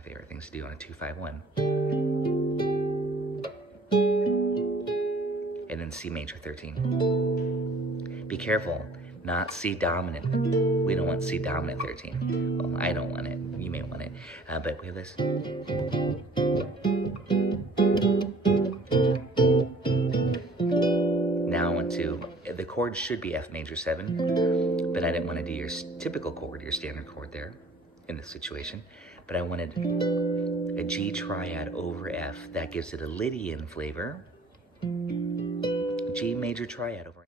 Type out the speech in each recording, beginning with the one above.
my favorite things to do on a 2-5-1. And then C major 13. Be careful, not C dominant. We don't want C dominant 13. Well, I don't want it. You may want it. But we have this. Now I want to, the chord should be F major 7, but I didn't want to do your typical chord, your standard chord there in this situation. But I wanted a G triad over F. That gives it a Lydian flavor. G major triad over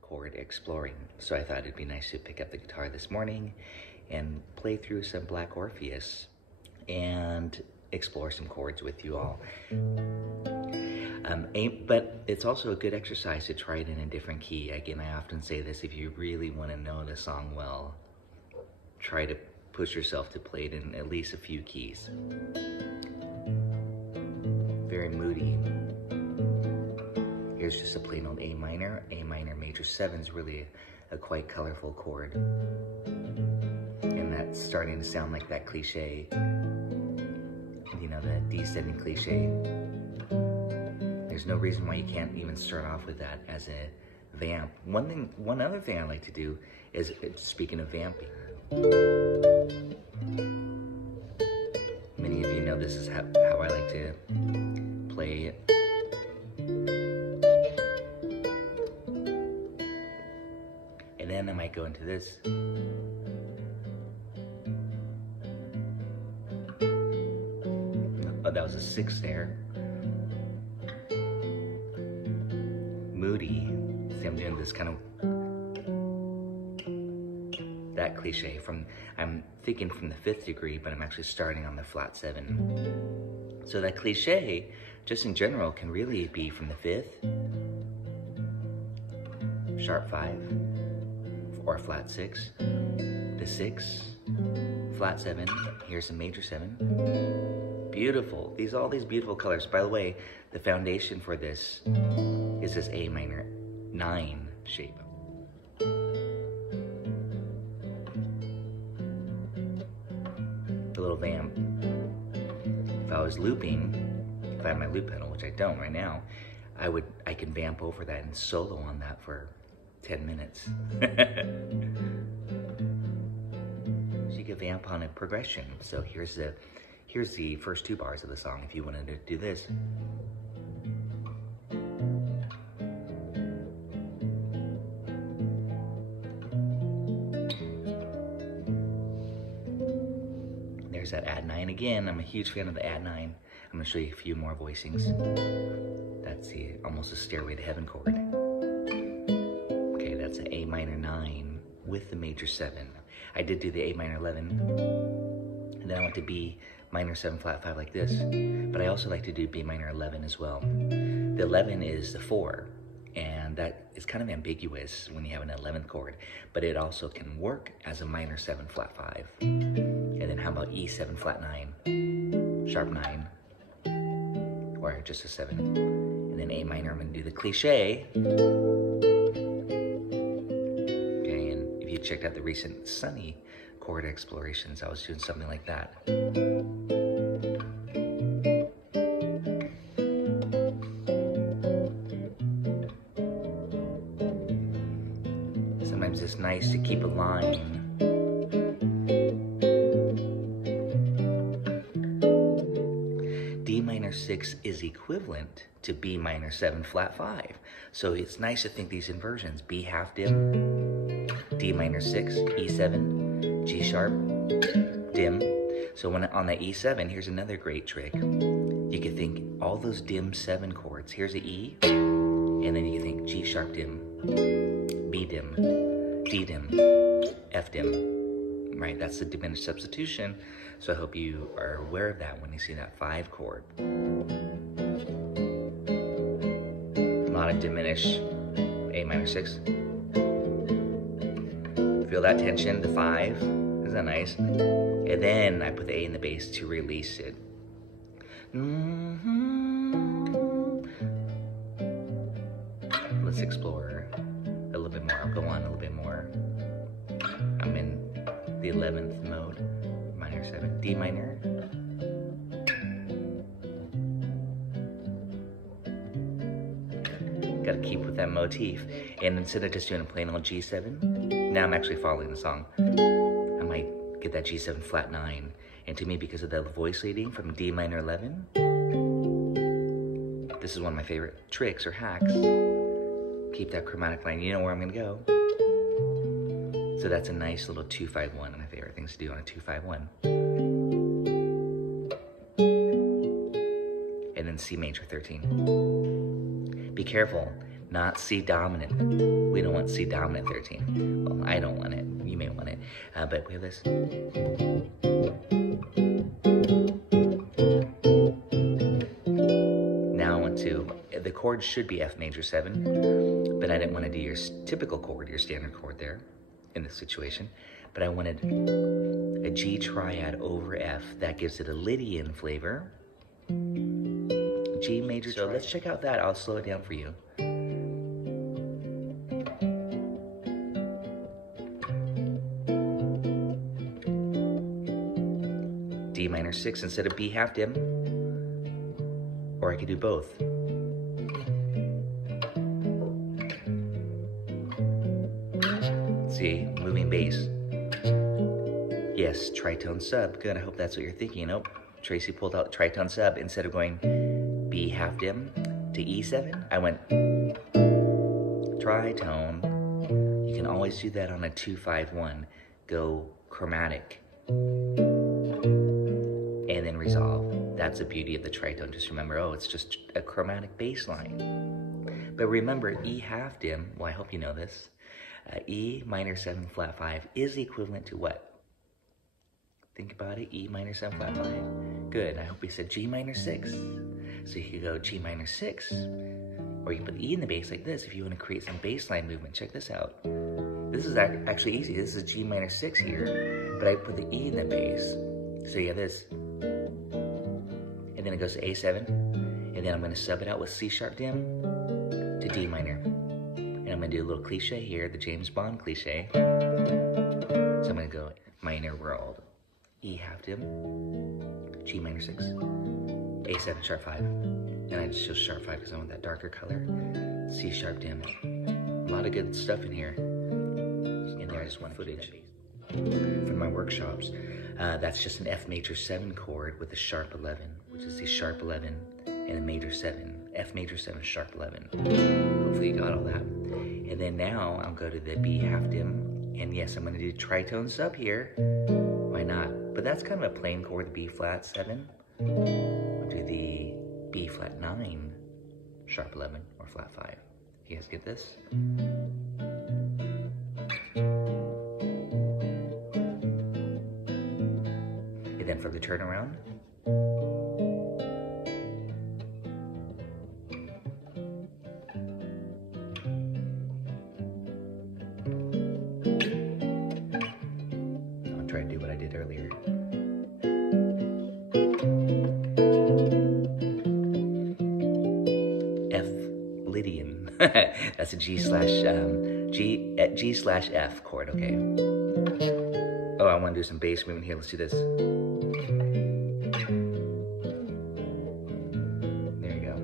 chord exploring. So I thought it'd be nice to pick up the guitar this morning and play through some Black Orpheus and explore some chords with you all. But it's also a good exercise to try it in a different key. Again, I often say this, if you really want to know the song well, try to push yourself to play it in at least a few keys. Very moody. Here's just a plain old A minor major 7 is really a quite colorful chord. And that's starting to sound like that cliche, you know, the descending cliche. There's no reason why you can't even start off with that as a vamp. One other thing I like to do is, speaking of vamping, many of you know this is how I like to play it. And then I might go into this. Oh, that was a 6 there. Moody. See, I'm doing this kind of, that cliche from, I'm thinking from the 5th degree, but I'm actually starting on the flat 7. So that cliche, just in general, can really be from the 5th, sharp 5, or flat 6, the 6, flat 7, here's a major 7. Beautiful. All these beautiful colors. By the way, the foundation for this is this A minor 9 shape. The little vamp. If I was looping, if I had my loop pedal, which I don't right now, I can vamp over that and solo on that for 10 minutes. So you can vamp on a progression. So here's the first 2 bars of the song if you wanted to do this. There's that add 9 again. I'm a huge fan of the add 9. I'm gonna show you a few more voicings. That's almost a Stairway to Heaven chord. Okay, that's an A minor 9 with the major 7. I did do the A minor 11, and then I went to B minor 7 flat 5 like this, but I also like to do B minor 11 as well. The 11 is the 4, and that is kind of ambiguous when you have an 11th chord, but it also can work as a minor 7 flat 5. And then how about E7 flat 9, sharp 9, or just a 7. And then A minor, I'm gonna do the cliche. Okay, and if you checked out the recent Sunny chord explorations, I was doing something like that. Sometimes it's nice to keep a line. D minor 6 is equivalent to B minor 7 flat 5. So it's nice to think these inversions. B half dim, D minor 6, E7, G sharp, dim. So when on the E7, here's another great trick. You can think all those dim 7 chords. Here's the E, and then you can think G sharp dim, B dim, D dim, F dim. Right, that's the diminished substitution. So I hope you are aware of that when you see that 5 chord. Not a diminish A minor 6. Feel that tension, the 5. Isn't that nice? And then I put the A in the bass to release it. let's explore a little bit more. I'll go on a little bit more. I'm in the 11th mode, minor 7, D minor. Gotta keep with that motif. And instead of just doing a plain old G7, now I'm actually following the song. I might get that G7 flat 9. And to me, because of the voice leading from D minor 11, this is one of my favorite tricks or hacks. Keep that chromatic line. You know where I'm gonna go. So that's a nice little 2-5-1. My favorite things to do on a 2-5-1. And then C major 13. Be careful, not C dominant. We don't want C dominant 13. Well, I don't want it. You may want it. But we have this. Now I want to, the chord should be F major 7, but I didn't want to do your typical chord, your standard chord there in this situation. But I wanted a G triad over F. That gives it a Lydian flavor. G major. So let's check out that. I'll slow it down for you. D minor 6 instead of B half dim. Or I could do both. See, moving bass. Yes, tritone sub. Good, I hope that's what you're thinking. Nope, Tracy pulled out tritone sub. Instead of going B half dim to E7, I went tritone. You can always do that on a 2-5-1. Go chromatic. And then resolve. That's the beauty of the tritone. Just remember, oh, it's just a chromatic bass line. But remember, E half dim, well, I hope you know this. E minor 7 flat 5 is equivalent to what? Think about it, E minor 7 flat 5. Good, I hope we said G minor 6. So you could go G minor 6, or you can put the E in the bass like this if you want to create some bass line movement. Check this out. This is actually easy. This is G minor 6 here, but I put the E in the bass. So you have this. And then it goes to A7, and then I'm going to sub it out with C sharp dim to D minor. And I'm going to do a little cliche here, the James Bond cliche. So I'm going to go minor world, E half dim, G minor 6, A7 sharp 5. And I just chose sharp 5 because I want that darker color. C sharp dim. A lot of good stuff in here. In there, I just want footage from my workshops. That's just an F major 7 chord with a sharp 11, which is the sharp 11 and a major 7. F major 7, sharp 11. Hopefully you got all that. And then now I'll go to the B half dim. And yes, I'm going to do tritone sub here. Why not? But that's kind of a plain chord, the B flat 7. I'll do the B flat 9, sharp 11, or flat 5. You guys get this? And then for the turnaround, I'll try to do what I did earlier. F Lydian. That's a G slash F chord, okay. Oh, I want to do some bass movement here. Let's do this. There you go.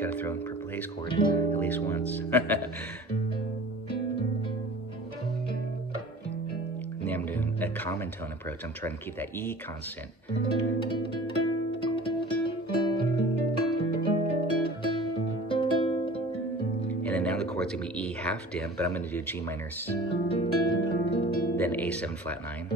Gotta throw in purple haze chord at least once. And then I'm doing a common tone approach. I'm trying to keep that E constant. Now the chord's gonna be E half dim, but I'm gonna do G minor, then A7 flat 9,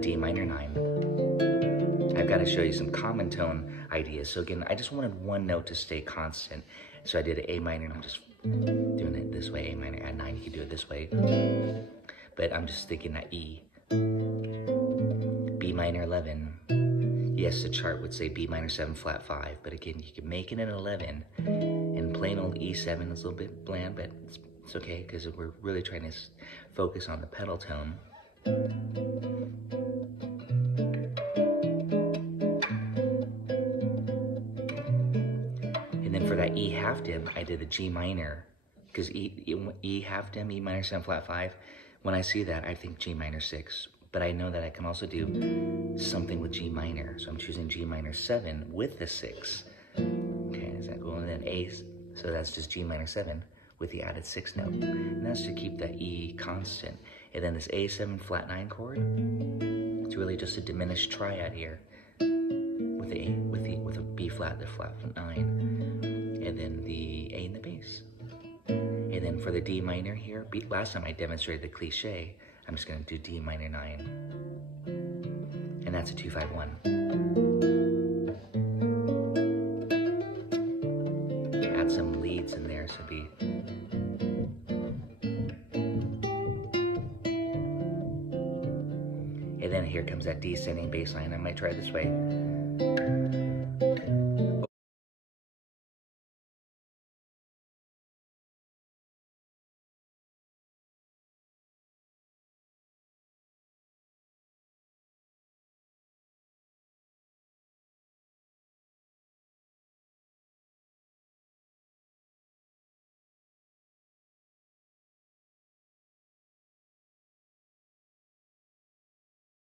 D minor 9. I've got to show you some common tone ideas. So again, I just wanted one note to stay constant. So I did an A minor, and I'm just doing it this way, A minor, add 9, you can do it this way. But I'm just thinking that E. B minor 11. Yes, the chart would say B minor 7 flat 5, but again, you can make it an 11. And plain old E7 is a little bit bland, but it's okay because we're really trying to focus on the pedal tone. And for that E half dim, I did the G minor, because E half dim, E minor 7 flat 5, when I see that, I think G minor 6, but I know that I can also do something with G minor, so I'm choosing G minor 7 with the 6. Okay, is that cool? And then A, so that's just G minor 7 with the added 6 note, and that's to keep that E constant. And then this A7 flat 9 chord, it's really just a diminished triad here with a B flat, the flat 9, and then the A in the bass. And then for the D minor here, last time I demonstrated the cliche, I'm just gonna do D minor 9, and that's a 2-5-1. Add some leads in there, so be. And then here comes that descending bass line. I might try it this way.